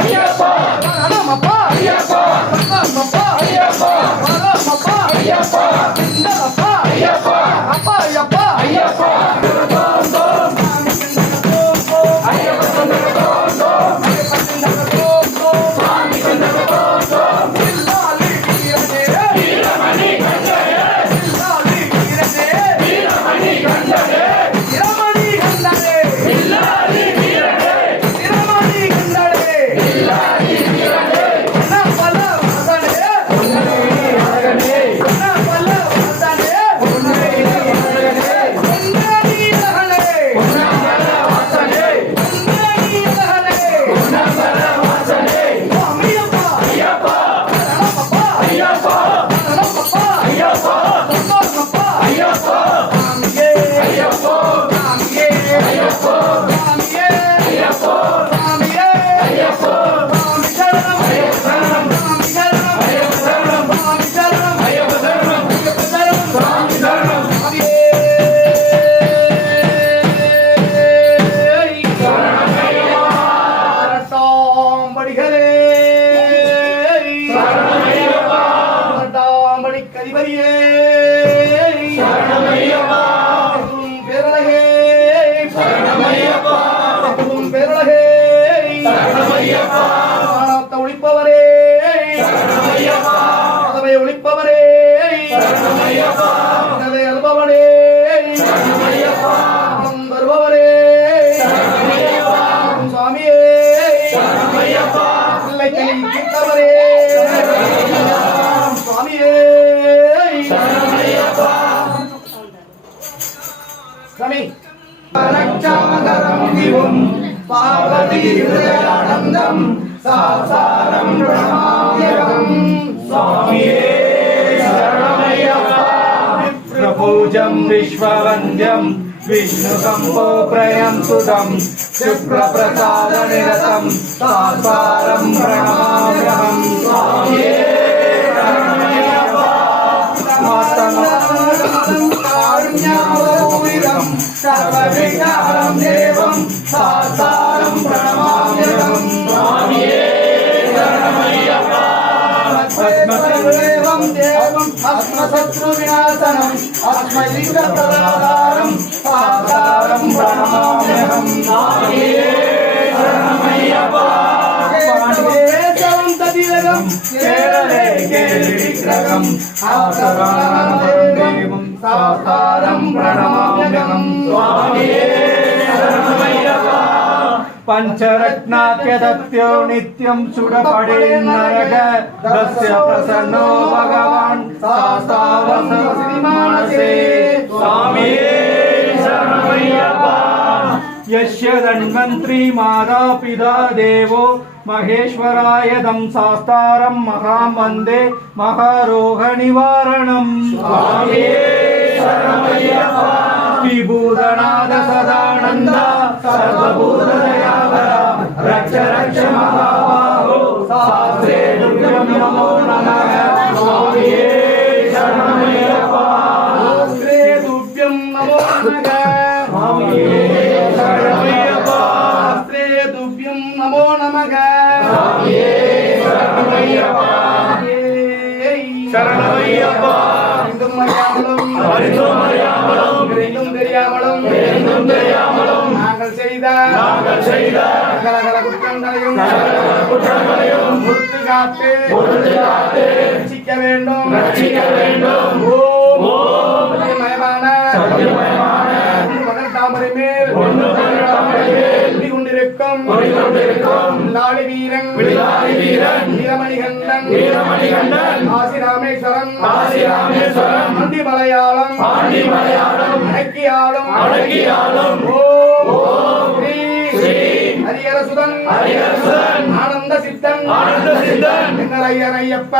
ஐயப்பா சரணமப்பா ஐயப்பா சரணமப்பா ஐயப்பா வரமப்பா ஐயப்பா சிந்தனப்பா ஐயப்பா அப்பா ஐயப்பா ஐயப்பா ஒளிப்பவரே அல்பவனே வருபவரே சுவாமியே தீர்த்தவரே சுவாமியே சாமி பார்வதி ஆனந்தம் சாசாரம் பிரணாம்யகம் स्वामिये शरणमय्यप्पा विप्रपूजं विश्ववन्द्यं विष्णुशम्भो प्रयं सुतं शुक्रप्रसादनिरतं सासारं प्रणमाम्यहं स्वामिये शरणमय्यप्पा कारुण्यावपूरितं सर्वविघ्नहरं देवं सासारं प्रणमाम्यहं स्वामिये शरणमय्यप्पा देवं देवं आत्मशत्रुविनाशनम् आत्मलिङ्गप्रदातारं साकारं प्रणमाम्यहं स्वामिये शरणमय्यप्पा केशवं तदिलगं केरले केलिविग्रहं देवं साकारं प्रणमाम्यहं स्वामिये शरणमय्यप्पा पंचरत्नाख्यदत्यो नित्यं सुडपडे नरक दस्य प्रसन्नो भगवान् सास्तावसमानसे स्वामिये शरणमय्यप्पा यस्य धन्वन्त्री माता पिता देवो महेश्वरायदं शास्तारं महां वन्दे महारोगनिवारणं स्वामिये शरणमय्यप्पा विभूतनाथ सदानन्द सर्वभूतदयावर रक्ष रक्ष महाबाहो शास्त्रे तुभ्यं नमो नमः स्वामिये शरणमय्यप्पा शास्त्रे तुभ्यं नमो नमः स्वामिये शरणमय्यप्पा शास्त्रे तुभ्यं नमो नमः स्वामिये शरणमय्यप्पा शरणमय्यप्पा தெரியாமலும் நாங்கள் செய்த சகல குற்றங்களையும் முற்று காத்து ரட்சிக்க வேண்டும் ஓம் மயமான தாமரை மேல் கொண்டிருக்கும் லாடி வீரன் வீரமணிகண்டன் ஆசிராமேஸ்வரன் ஆண்டி மலையாளம் அடக்கியாளும் ஓம் ஸ்ரீ ஹரிஹரசுதன் ஆனந்த சித்தன் எங்கள் ஐயன் ஐயப்ப